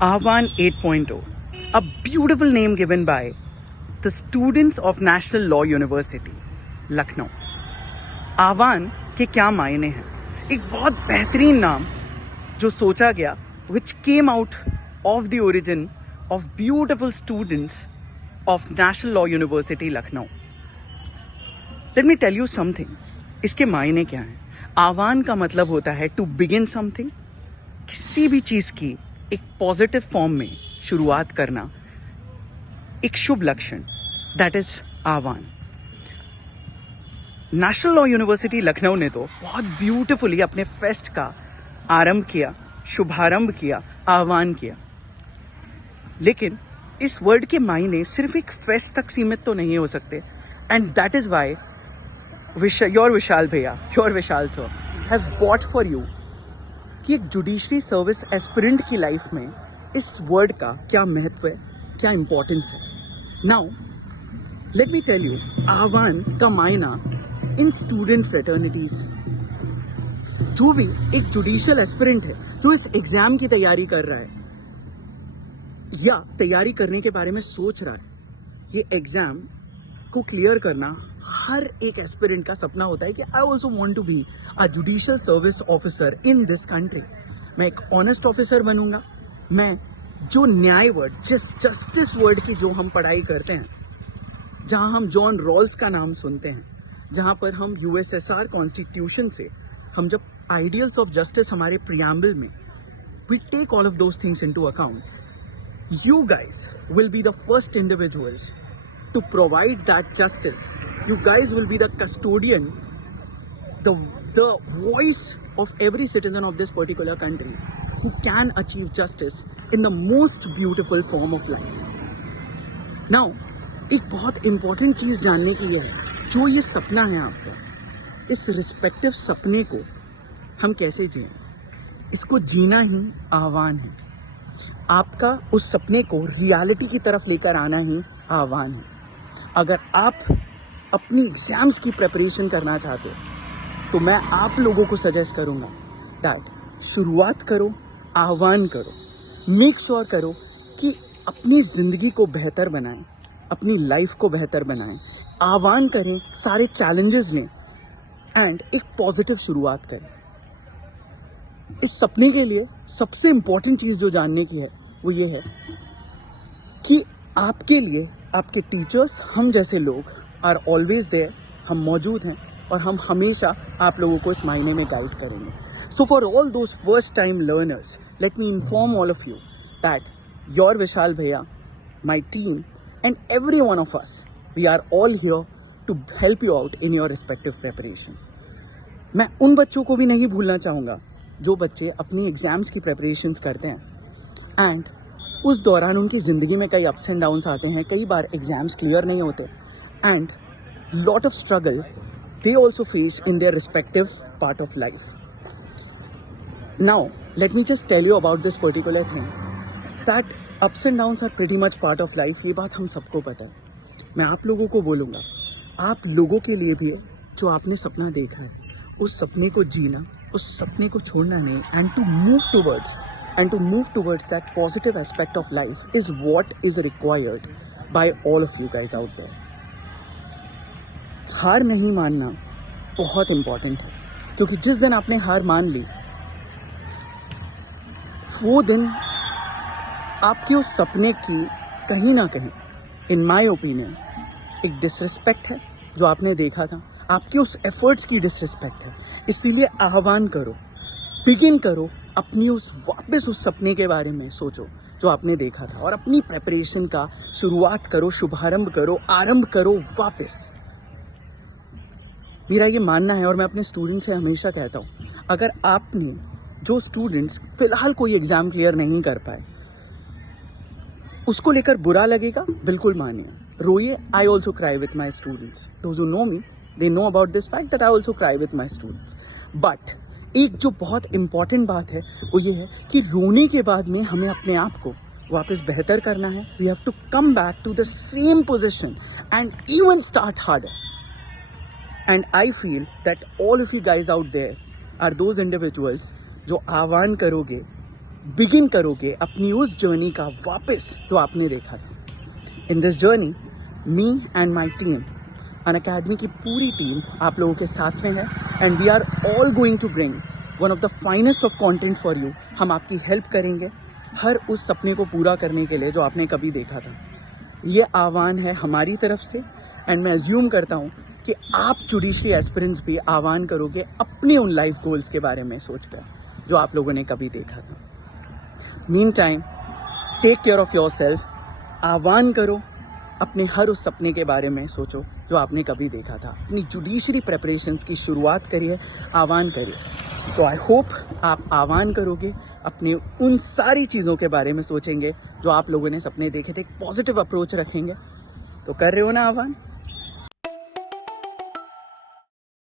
Ahvan 8.0, a beautiful name given by the students of National Law University, Lucknow. आह्वान के क्या मायने हैं? एक बहुत बेहतरीन नाम जो सोचा गया, which came out of the origin of beautiful students of National Law University, Lucknow. Let me tell you something. इसके मायने क्या हैं? आह्वान का मतलब होता है to begin something, किसी भी चीज़ की एक पॉजिटिव फॉर्म में शुरुआत करना, एक शुभ लक्षण, दैट इज आह्वान। नेशनल लॉ यूनिवर्सिटी लखनऊ ने तो बहुत ब्यूटीफुली अपने फेस्ट का आरंभ किया, शुभारंभ किया, आह्वान किया। लेकिन इस वर्ड के मायने सिर्फ एक फेस्ट तक सीमित तो नहीं हो सकते, and that is why your Vishal भैया, your Vishal sir have bought for you कि एक जुडिशरी सर्विस एस्पिरेंट की लाइफ में इस वर्ड का क्या महत्व है, क्या इंपॉर्टेंस है। Now let me tell you, आह्वान का मायना इन स्टूडेंट फ्रेटर्निटीज, जो भी एक जुडिशियल एस्पिरेंट है जो इस एग्जाम की तैयारी कर रहा है या तैयारी करने के बारे में सोच रहा है, ये एग्जाम को क्लियर करना हर एक एस्पिरेंट का सपना होता है कि I also want to be a judicial service officer in this country. मैं एक ऑनेस्ट ऑफिसर बनूंगा, मैं जो न्याय वर्ड, जस्टिस वर्ड की जो हम पढ़ाई करते हैं, जहां हम जॉन रॉल्स का नाम सुनते हैं, जहां पर हम यूएसएसआर कॉन्स्टिट्यूशन से हम जब आइडियल्स ऑफ जस्टिस हमारे प्रियम्बल में we take all of those things into account, you guys will be the first individuals to provide that justice. You guys will be the custodian, the voice of every citizen of this particular country who can achieve justice in the most beautiful form of life. Now, एक बहुत important चीज़ जानने की है, जो ये सपना है आपका, इस रिस्पेक्टिव सपने को हम कैसे जिएं? इसको जीना ही आह्वान है। आपका उस सपने को रियलिटी की तरफ लेकर आना ही आह्वान है। अगर आप अपनी एग्जाम्स की प्रिपरेशन करना चाहते हो तो मैं आप लोगों को सजेस्ट करूंगा दैट शुरुआत करो, आह्वान करो, मेक श्योर करो कि अपनी ज़िंदगी को बेहतर बनाएं, अपनी लाइफ को बेहतर बनाएं, आह्वान करें, सारे चैलेंजेस लें एंड एक पॉजिटिव शुरुआत करें। इस सपने के लिए सबसे इम्पॉर्टेंट चीज़ जो जानने की है वो ये है कि आपके लिए आपके टीचर्स, हम जैसे लोग आर ऑलवेज देयर, हम मौजूद हैं और हम हमेशा आप लोगों को इस मायने में गाइड करेंगे। So for all those first time learners, let me inform all of you that your Vishal भैया, my team and every one of us, we are all here to help you out in your respective preparations. मैं उन बच्चों को भी नहीं भूलना चाहूँगा जो बच्चे अपनी एग्ज़ाम्स की प्रेपरेशंस करते हैं एंड उस दौरान उनकी ज़िंदगी में कई अप्स एंड डाउन्स आते हैं, कई बार एग्ज़ाम्स क्लियर नहीं होते and lot of struggle they also face in their respective part of life. Now let me just tell you about this particular thing that ups and downs are pretty much part of life. ये बात हम सबको पता है। मैं आप लोगों को बोलूँगा, आप लोगों के लिए भी है जो आपने सपना देखा है, उस सपने को जीना, उस सपने को छोड़ना नहीं, and to move towards that positive aspect of life is what is required by all of you guys out there. हार नहीं मानना बहुत इंपॉर्टेंट है, क्योंकि जिस दिन आपने हार मान ली वो दिन आपके उस सपने की कहीं ना कहीं, इन माय ओपिनियन, एक डिसरिस्पेक्ट है जो आपने देखा था, आपके उस एफर्ट्स की डिसरिस्पेक्ट है। इसीलिए आह्वान करो, बिगिन करो, अपनी वापस उस सपने के बारे में सोचो जो आपने देखा था और अपनी प्रेपरेशन का शुरुआत करो, शुभारंभ करो, आरंभ करो वापस। मेरा ये मानना है और मैं अपने स्टूडेंट्स से हमेशा कहता हूँ, अगर आपने, जो स्टूडेंट्स फिलहाल कोई एग्ज़ाम क्लियर नहीं कर पाए, उसको लेकर बुरा लगेगा, बिल्कुल मानिए, रोइए। I also cry with my students, those who know me they know about this fact that I also cry with my students. But एक जो बहुत इम्पॉर्टेंट बात है वो ये है कि रोने के बाद में हमें अपने आप को वापस बेहतर करना है। We have to come back to the same position and even start harder. And I feel that all of you guys out there are those individuals जो आह्वान करोगे बिगिन करोगे अपनी उस जर्नी का वापस जो आपने देखा था। In this journey me and my team, Unacademy की पूरी टीम आप लोगों के साथ में है and we are all going to bring one of the finest of content for you. हम आपकी हेल्प करेंगे हर उस सपने को पूरा करने के लिए जो आपने कभी देखा था। ये आह्वान है हमारी तरफ से एंड मैं अज्यूम करता हूँ कि आप जुडिशरी एस्पिरेंट्स भी आह्वान करोगे अपने उन लाइफ गोल्स के बारे में सोचकर जो आप लोगों ने कभी देखा था। Meantime, take care of yourself. आह्वान करो, अपने हर उस सपने के बारे में सोचो जो आपने कभी देखा था। अपनी जुडिशरी प्रेपरेशंस की शुरुआत करिए, आह्वान करिए। तो आई होप आप आह्वान करोगे, अपनी उन सारी चीज़ों के बारे में सोचेंगे जो आप लोगों ने सपने देखे थे, एक पॉजिटिव अप्रोच रखेंगे। तो कर रहे हो ना आह्वान?